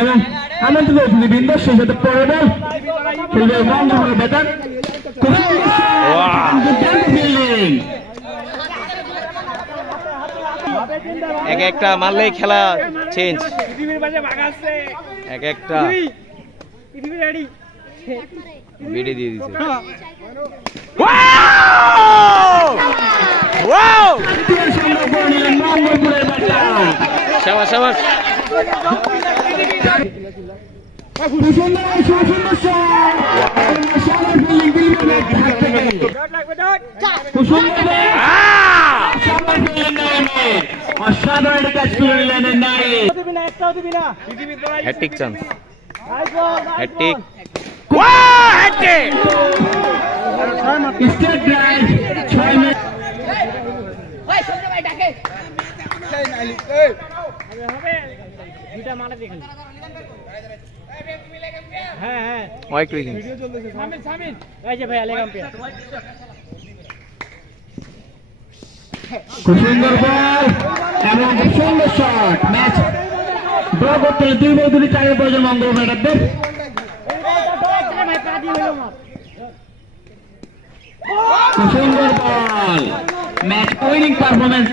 এবং আমন্ত্রিত অতিথিবৃন্দ সেই সাথে পরে বল খেলবে মঙ্গলপুরের ব্যাটার এক একটা মারলেই খেলা চেঞ্জ এক একটা বেড়ে দিয়ে দিছে শাবাশ শাবাশ অসাধারণ কাজ করে নিলেন hat trick chance hat trick straight drive 6 minute খুব সুন্দর বল এবং খুব সুন্দর শট ম্যাচ ড্র করতে হলে 2 বল 2 চারের প্রয়োজন মঙ্গল ব্যাটারদের খুব সুন্দর বল ম্যাচ উইনিং পারফরম্যান্স